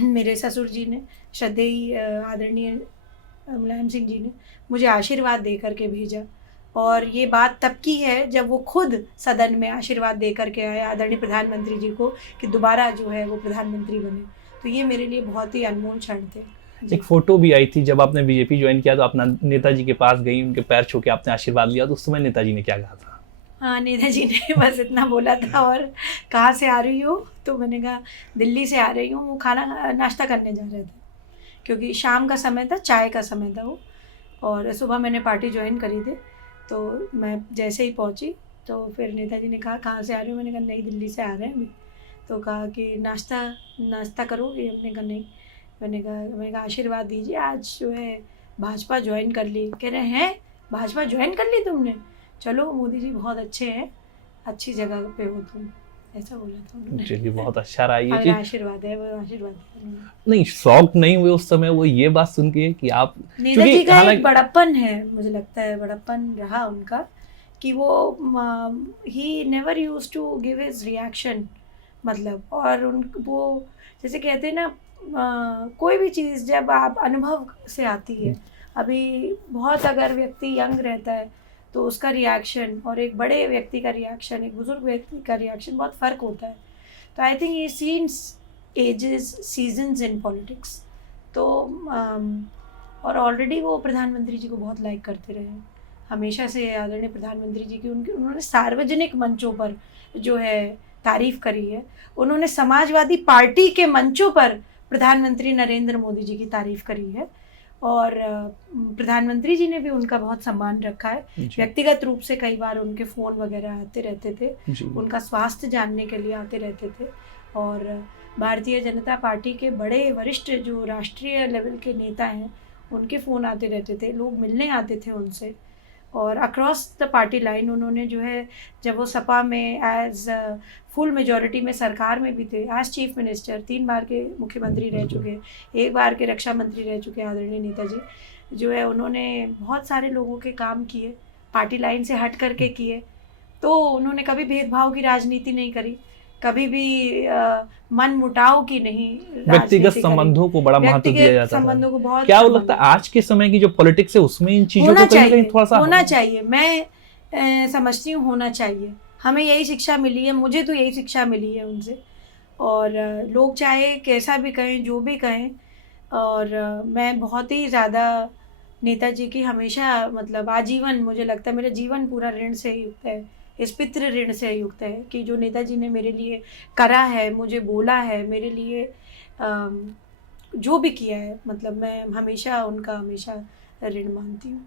मेरे ससुर जी ने, श्रद्धेय आदरणीय मुलायम सिंह जी ने मुझे आशीर्वाद दे करके भेजा। और ये बात तब की है जब वो खुद सदन में आशीर्वाद दे करके आए आदरणीय प्रधानमंत्री जी को कि दोबारा जो है वो प्रधानमंत्री बने। तो ये मेरे लिए बहुत ही अनमोल क्षण थे जी। एक फोटो भी आई थी जब आपने बीजेपी ज्वाइन किया, तो अपना नेताजी के पास गई, उनके पैर छू के आपने आशीर्वाद लिया, तो उस समय नेताजी ने क्या कहा था? हाँ, नेताजी ने बस इतना बोला था और कहाँ से आ रही हो, तो मैंने कहा दिल्ली से आ रही हूँ। वो खाना नाश्ता करने जा रहे थे क्योंकि शाम का समय था, चाय का समय था वो, और सुबह मैंने पार्टी ज्वाइन करी थी। तो मैं जैसे ही पहुंची तो फिर नेताजी ने कहा कहाँ से आ रही हो, मैंने कहा नहीं दिल्ली से आ रहे हैं अभी। तो कहा कि नाश्ता नाश्ता करोगे, हमने कहा नहीं। मैंने कहा आशीर्वाद दीजिए, आज जो है भाजपा ज्वाइन कर ली। कह रहे हैं भाजपा ज्वाइन कर ली तुमने, चलो मोदी जी बहुत अच्छे हैं, अच्छी जगह पे हो तुम, ऐसा बोला था उन्होंने। चलिए, बहुत अच्छा रहा ये और चीज। आशीर्वाद है, वो आशीर्वाद है। नहीं, शॉक नहीं हुए उस समय वो ये बात सुन के कि आप, नेताजी का एक हालांकि बड़प्पन है, मुझे लगता है बड़प्पन रहा उनका कि वो ही never use to give his reaction, मतलब। और उन वो जैसे कहते हैं ना, कोई भी चीज़ जब आप अनुभव से आती है, अभी बहुत अगर व्यक्ति यंग रहता है तो उसका रिएक्शन और एक बड़े व्यक्ति का रिएक्शन, एक बुजुर्ग व्यक्ति का रिएक्शन बहुत फ़र्क होता है। तो आई थिंक ये scenes ages seasons in politics. तो और ऑलरेडी वो प्रधानमंत्री जी को बहुत लाइक करते रहे हैं हमेशा से। आदरणीय प्रधानमंत्री जी की उन्होंने सार्वजनिक मंचों पर जो है तारीफ करी है। उन्होंने समाजवादी पार्टी के मंचों पर प्रधानमंत्री नरेंद्र मोदी जी की तारीफ करी है। और प्रधानमंत्री जी ने भी उनका बहुत सम्मान रखा है। व्यक्तिगत रूप से कई बार उनके फ़ोन वगैरह आते रहते थे, उनका स्वास्थ्य जानने के लिए आते रहते थे। और भारतीय जनता पार्टी के बड़े वरिष्ठ जो राष्ट्रीय लेवल के नेता हैं, उनके फ़ोन आते रहते थे, लोग मिलने आते थे उनसे। और अक्रॉस द पार्टी लाइन उन्होंने जो है, जब वो सपा में एज फुल मेजॉरिटी में सरकार में भी थे, एज चीफ मिनिस्टर 3 बार के मुख्यमंत्री रह चुके, 1 बार के रक्षा मंत्री रह चुके आदरणीय नेताजी जो है, उन्होंने बहुत सारे लोगों के काम किए, पार्टी लाइन से हट करके किए। तो उन्होंने कभी भेदभाव की राजनीति नहीं करी, कभी भी मन मुटाव की नहीं, व्यक्तिगत संबंधों को बड़ा महत्व दिया जाता था। संबंधों को बहुत, क्या वो लगता है आज के समय की जो पॉलिटिक्स है उसमें इन चीजों को कहीं कहीं थोड़ा सा होना चाहिए। मैं समझती हूँ होना चाहिए। हमें यही शिक्षा मिली है, मुझे तो यही शिक्षा मिली है उनसे। और लोग चाहे कैसा भी कहें, जो भी कहें, और मैं बहुत ही ज़्यादा नेताजी की हमेशा, मतलब आजीवन, मुझे लगता है मेरा जीवन पूरा ऋण से युक्त है, इस पितृ ऋण से युक्त है कि जो नेताजी ने मेरे लिए करा है, मुझे बोला है, मेरे लिए जो भी किया है, मतलब मैं हमेशा उनका हमेशा ऋण मानती हूँ।